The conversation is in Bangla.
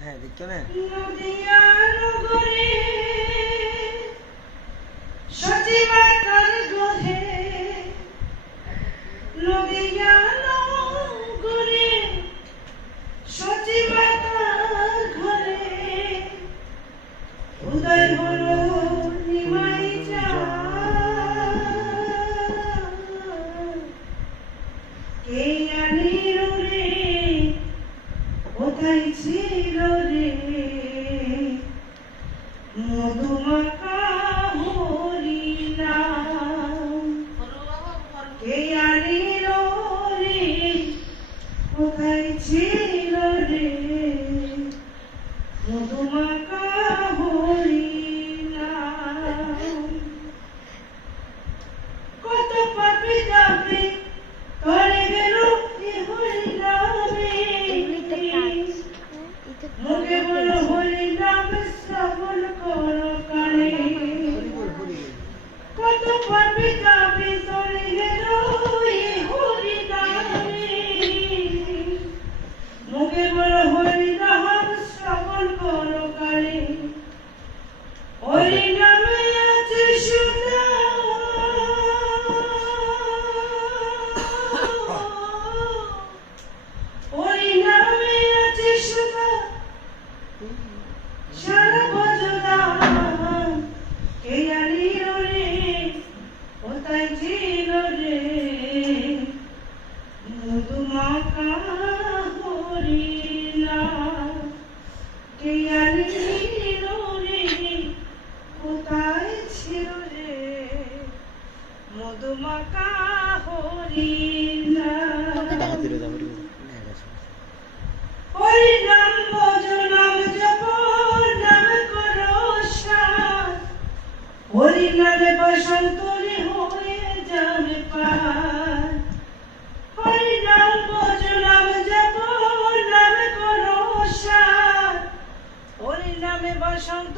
হ্যাঁ দেখছো না নদিয়া নগরে সচিবাতার গধে নদিয়া নগরে সচিবাতার ঘরে উদয় হলো নিমাই কে আনিল রে কোথায় ছিল রে মধুমাখা হরিনাম কে আনিল রে কোথায় ছিল রে মধুমাখা হরিনাম কত পাপি যাবে তরে গেল এ হরিনামে মুখে বল হরিনাম শ্রবণ কর কানে কত পাপি যাবে তরে গেল এ হরিনামে মুখে বল হরিনাম শ্রবণ কর কানে হরিনামে আছে সুধা হরিনামে আছে সুধা সারা ভজনা কে আনিল রে কোথায় ছিল রে মধুমাখা হরিনাম কে আনিল রে কোথায় ছিল রে মধুমাখা হরিনাম হরিনাম ভজ নাম জপ নাম করো সার হরিনামে বসন্তরে হয়ে যাবে পার হরিনাম ভজ নাম জপ নাম করো সার হরিনামে বসন্ত